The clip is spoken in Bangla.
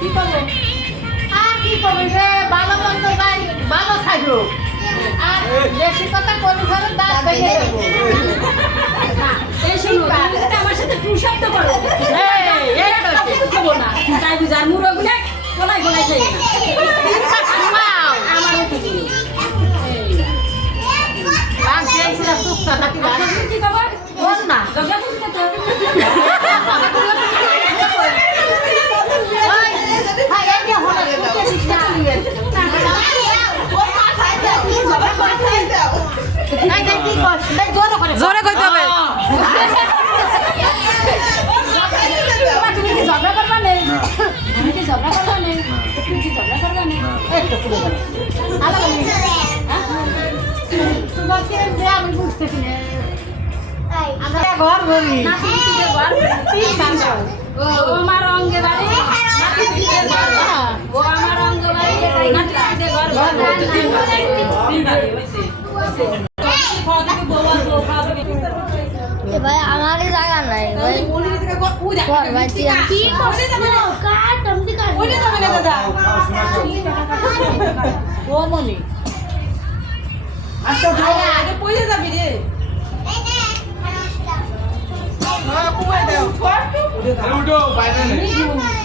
কি করবো আর কি করবি রে ভালো মন্দ ভাই ভালো থাকবো আর বেশি কথা করে ধরে দাঁত ভেঙে দেবো না এই শোনো তুমি যদি আমার সাথে টু শব্দ করো এই তো আমি তো খাবো না তাই বুঝার মুরগুলা গলাই গলাই খাই না আমারও তো দিও বাং চেয়েছিলাম চুপ থাকা কি বাং কি খবর বল না ঝগড়া করছিস না তো ভাই এই যে হলো তুই দিস না নাই নাই কি কর নাই জোরে কইতে হবে তুমি কি ঝগড়া করবা নেই তুমি কি ঝগড়া করবা নেই তুমি কি ঝগড়া করবা নেই একটু পুরো করে আলো বলি তোমার কি আমি বুঝতেছি না আমরা ঘর বলি না তুমি কি ঘর তিন বান্ধব ও আমার অঙ্গে বাড়ি নাতি দিতে ঘর ও আমার অঙ্গ বাড়ি নাতি দিতে ঘর ঘর তিন বাড়ি হইছে খাওয়া দিকে বউয়া তো খাওয়া দিকে ভাই আমারই জায়গা নাই ভাই ঘর ভাই কি করছো কাট তুমি কাট ওইটা যাবে না দাদা ও মনি আচ্ছা ভাই আরে পয়সা যাবি রে উঠো বাইরে